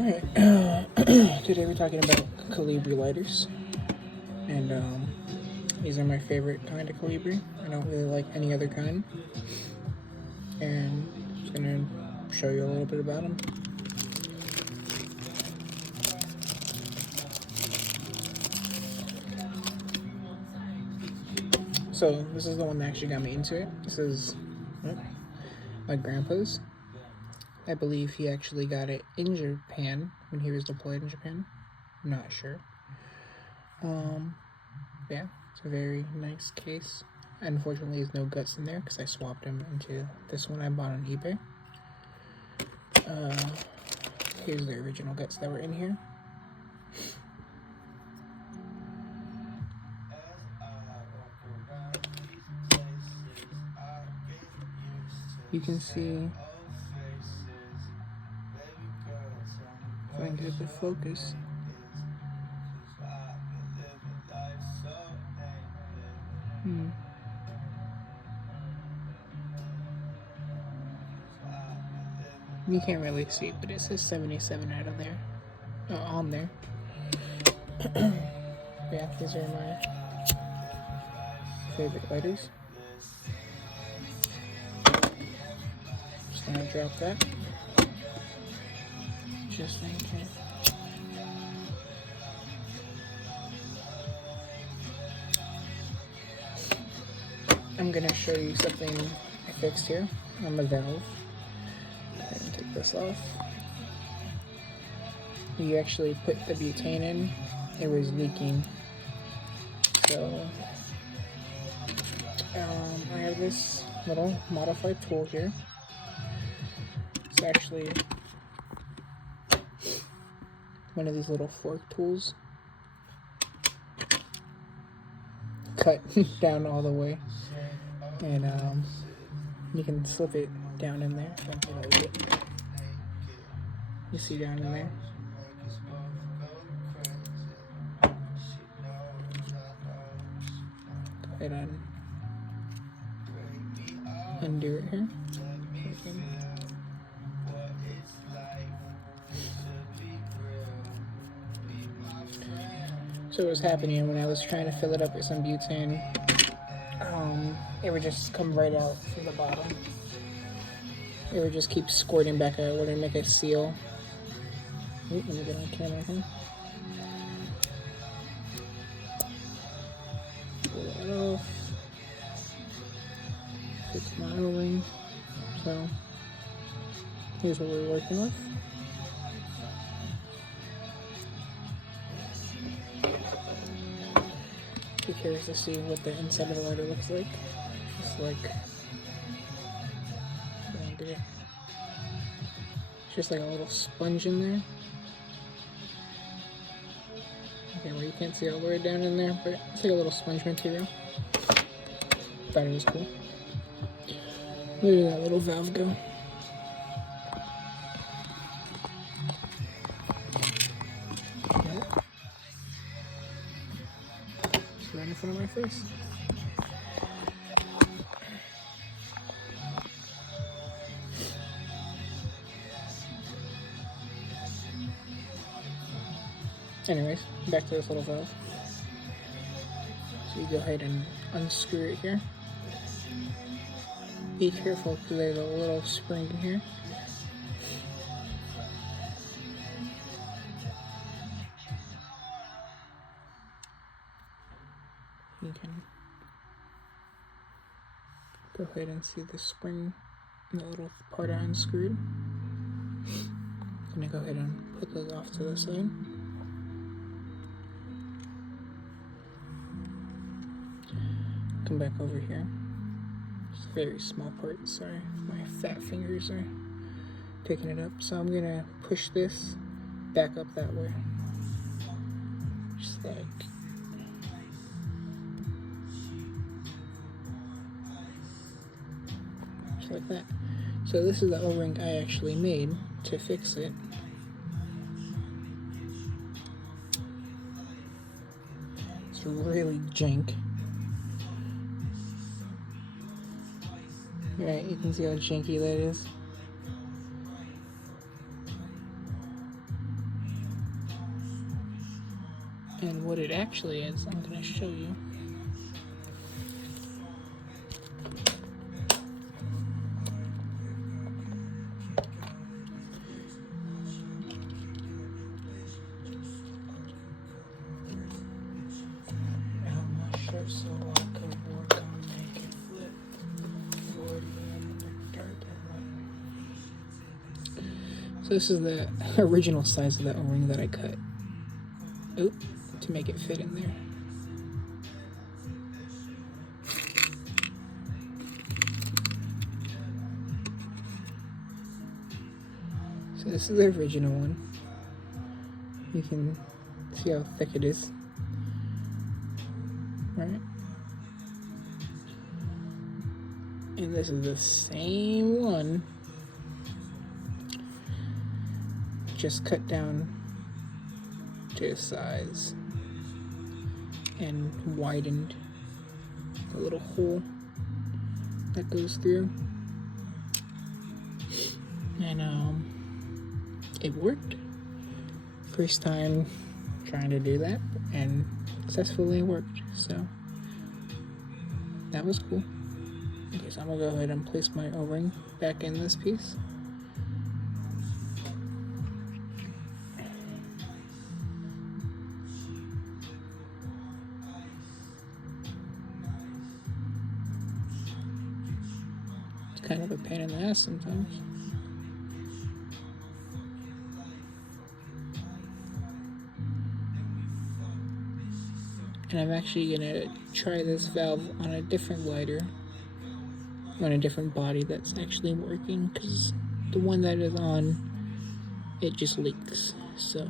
Alright, today we're talking about colibri lighters, and these are my favorite kind of colibri. I don't really like any other kind, and I'm just gonna show you a little bit about them. So this is the one that actually got me into it. This is my grandpa's. I believe he actually got it in Japan when he was deployed in Japan. I'm not sure. Yeah, it's a very nice case. Unfortunately, there's no guts in there because I swapped them into this one I bought on eBay. Here's the original guts that were in here. You can see, if I can get the focus. You can't really see, but it says 77 out of there. On there. Yeah, these are my favorite lighters. Just gonna drop that. Just in case. I'm gonna show you something I fixed here on the valve. And take this off. You actually put the butane in, it was leaking. So I have this little modified tool here. It's actually one of these little fork tools. Cut down all the way. And you can slip it down in there. You see down in there. Go ahead and undo it here. So what was happening when I was trying to fill it up with some butane, it would just come right out from the bottom. It would just keep squirting back out. It wouldn't make a seal. Ooh, let me get on camera here. Pull that off. Fix my O-ring. So here's what we're working with. Be curious to see what the inside of the lighter looks like. It's like it's just like a little sponge in there. Okay, well you can't see all the way down in there, but it's like a little sponge material. Thought it was cool. Where did that little valve go? It's right in front of my face. Anyways, back to this little valve. So you go ahead and unscrew it here. Be careful because there's a little spring in here. You can go ahead and see the spring in the little part I unscrewed. I'm gonna go ahead and put those off to the side. Come back over here. It's a very small part, sorry. My fat fingers are picking it up. So I'm gonna push this back up that way. Just like that. So this is the O-ring I actually made to fix it. It's really jank. Right, you can see how janky that is. And what it actually is, I'm going to show you. So I could work on making flip 40 in the dark and light. So this is the original size of the O-ring that I cut. Oop, to make it fit in there. So this is the original one. You can see how thick it is. Right? And this is the same one, just cut down to size and widened the little hole that goes through. And it worked. First time trying to do that, and successfully worked, so that was cool. Okay, so I'm gonna go ahead and place my O-ring back in this piece. It's kind of a pain in the ass sometimes. And I'm actually gonna try this valve on a different lighter, on a different body that's actually working, because the one that is on, it just leaks. So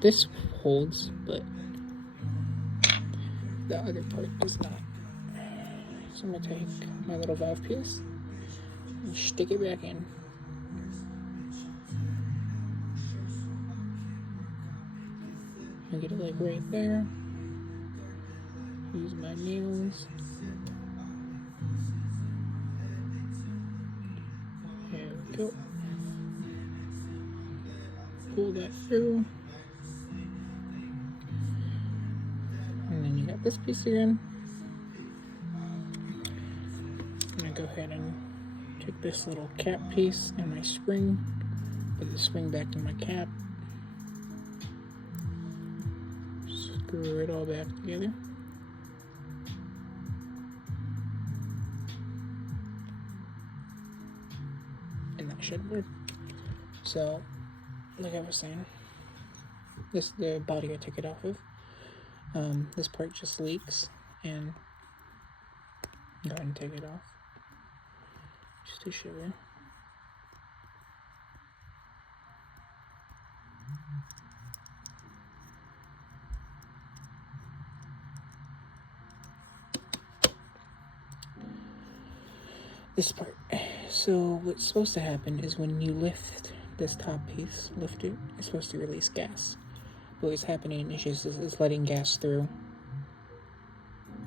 this holds, but the other part does not. So I'm gonna take my little valve piece and stick it back in. And get it like right there. Use my nails. There we go. Pull that through. And then you got this piece again. I'm gonna go ahead and take this little cap piece and my spring, put the spring back in my cap. Screw it all back together. And that should work. So, like I was saying, this is the body I took it off of. This part just leaks, and go ahead and take it off just to show you. This part. So what's supposed to happen is when you lift this top piece, lift it, it's supposed to release gas. But what's happening is just it's letting gas through.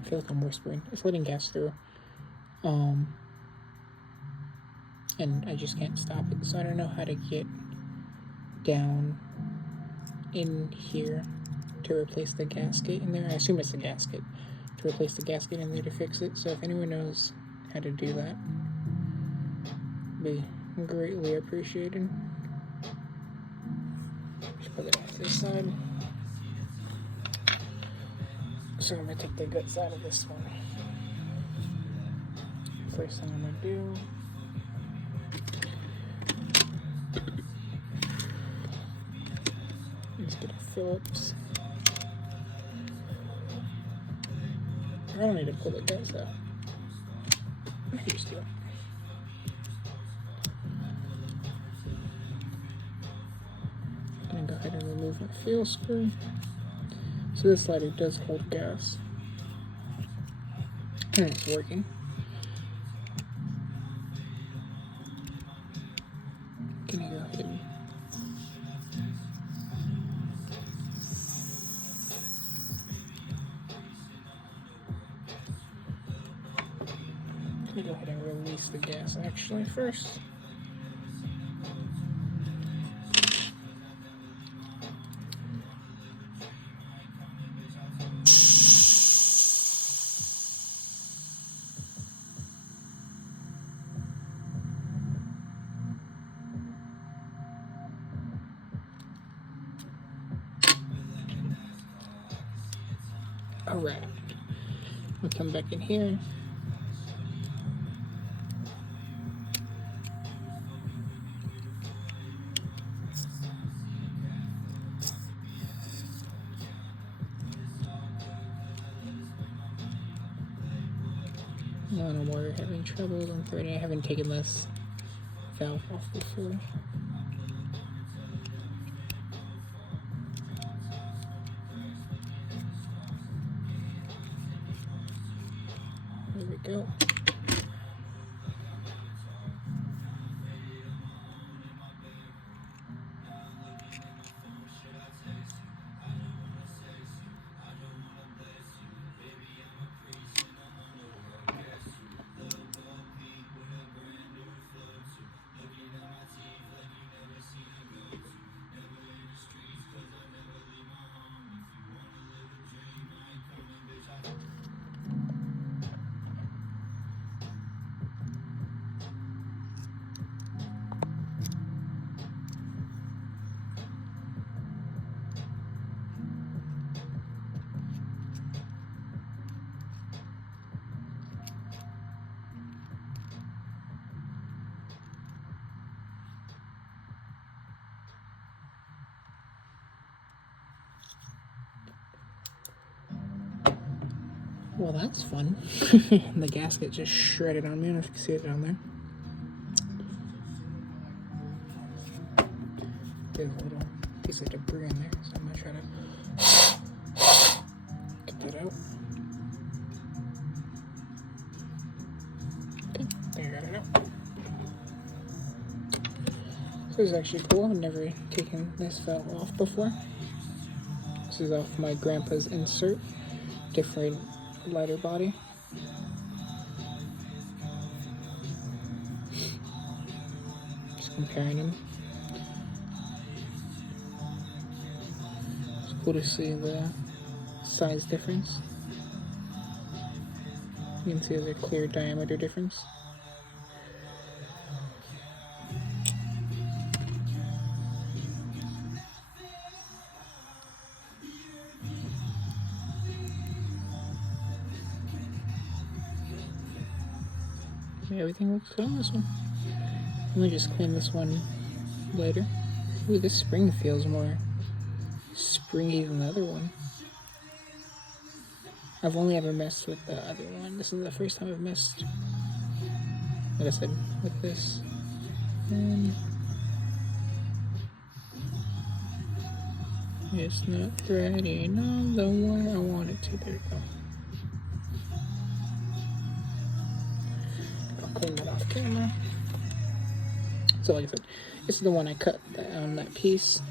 I feel like I'm whispering. It's letting gas through. And I just can't stop it. So I don't know how to get down in here to replace the gasket in there. I assume it's the gasket. To replace the gasket in there to fix it. So if anyone knows how to do that, be greatly appreciated. Just put it off this side. So I'm gonna take the guts out of this one. First thing I'm gonna do, let's get a Phillips. I don't need to pull the guts out. I can just do it. I'm gonna go ahead and remove my fuel screw. So this lighter does hold gas. And it's working. Can I go ahead and go ahead and release the gas actually first. Alright. I'll come back in here. No more having trouble. I'm afraid I haven't taken this valve off before. There we go. Well, that's fun. The gasket just shredded on me. I don't know if you can see it down there. There's a little piece of debris in there, so I'm gonna try to get that out. Okay, there, I got it out. So this is actually cool. I've never taken this valve off before. This is off my grandpa's insert. Different lighter body. Just comparing them. It's cool to see the size difference. You can see there's a clear diameter difference. Everything looks good on this one. Let me just clean this one later. Ooh, this spring feels more springy than the other one. I've only ever messed with the other one. This is the first time I've messed, like I said, with this. It's not threading on the way I want it to. There we go. Clean that off camera. So like I said, this is the one I cut that piece.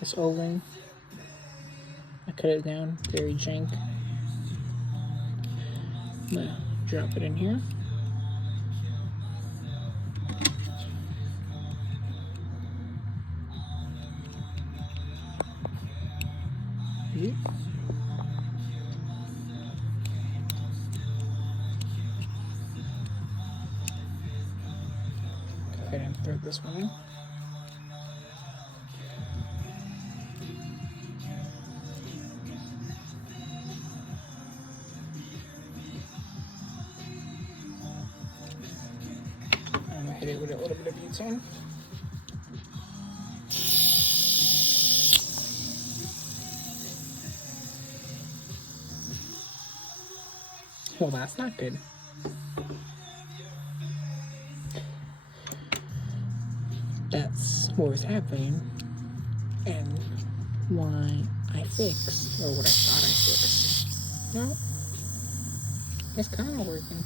This O-ring. I cut it down, very jank. I'm gonna drop it in here. Yep. Go ahead and thread this one in. I'm gonna hit it with a little bit of butane. Well, that's not good. That's what was happening and why I fixed, or what I thought I fixed. No, it's kind of working.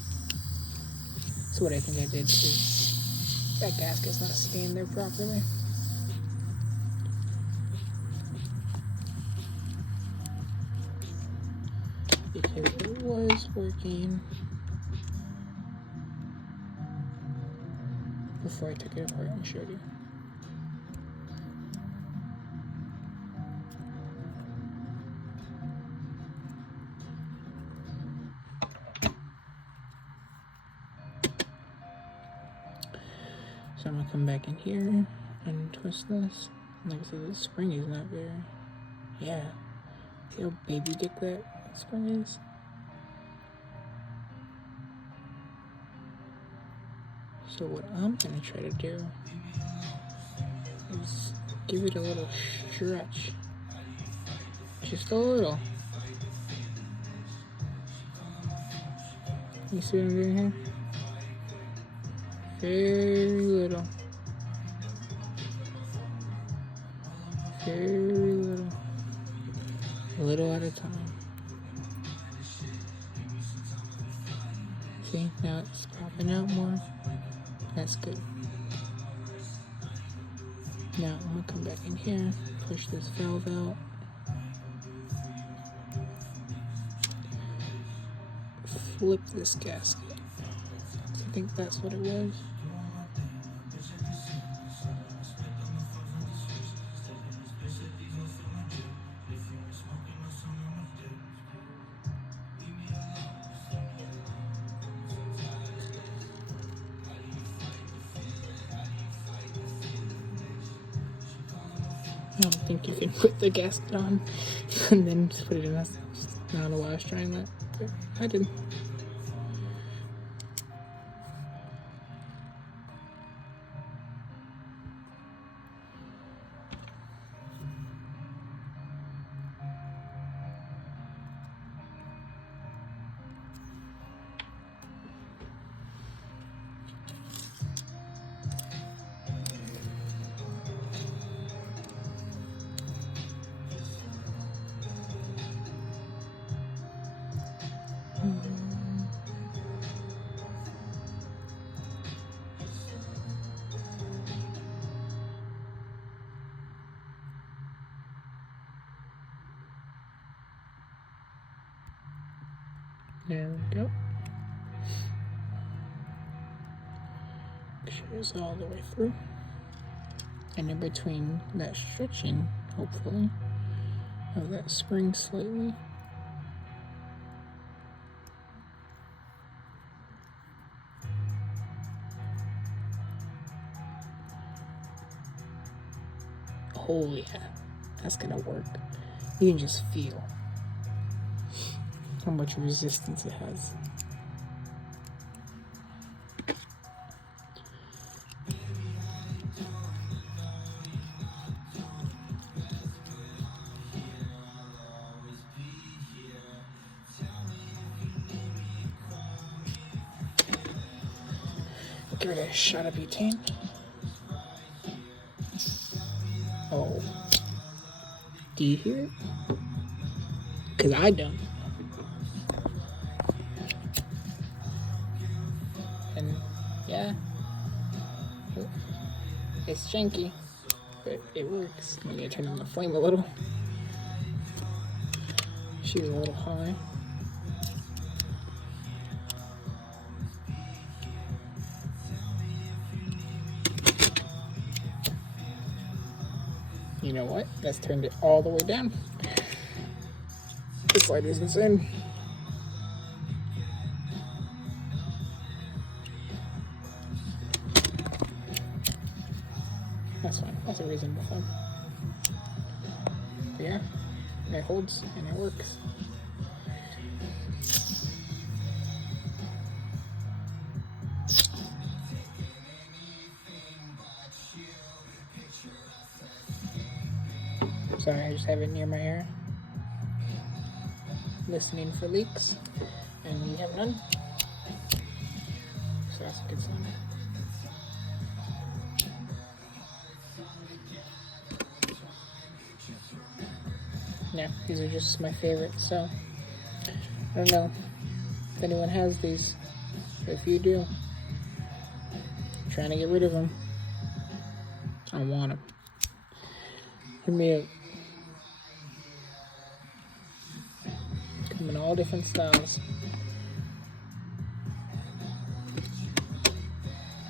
So what I think I did is that gasket's not staying there properly. Because it was working before I took it apart and showed you. So I'm gonna come back in here and twist this. Like I said, this spring is not very, yeah. See how baby dick that sprays. So what I'm gonna try to do is give it a little stretch. Just a little. You see what I'm doing here? Very little. Very little. A little at a time. See, now it's popping out more. That's good. Now I'm gonna come back in here, push this valve out. Flip this gasket. I think that's what it was. I don't think you can put the gasket on and then just put it in. I don't know why I was trying that, but I did. There we go. Make sure it's all the way through. And in between that stretching, hopefully, of that spring slightly. Oh yeah, that's gonna work. You can just feel how much resistance it has. Give it a shot of butane. Oh, do you hear it? Because I don't. And yeah, it's janky, but it works. I'm gonna turn on the flame a little. She's a little high. You know what? Let's turn it all the way down. This light is insane. That's fine. That's a reasonable fun. But yeah, it holds and it works. Sorry, I just have it near my ear. Listening for leaks, and we have none. So that's a good sign. Yeah, these are just my favorites, so I don't know if anyone has these, but if you do, I'm trying to get rid of them. I want them. Hit me up. Come in all different styles.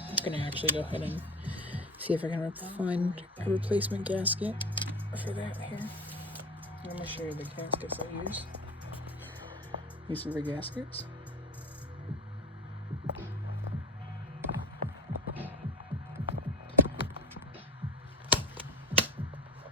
I'm gonna actually go ahead and see if I can find a replacement gasket for that here. I'm gonna show you the gaskets I use. These are the gaskets.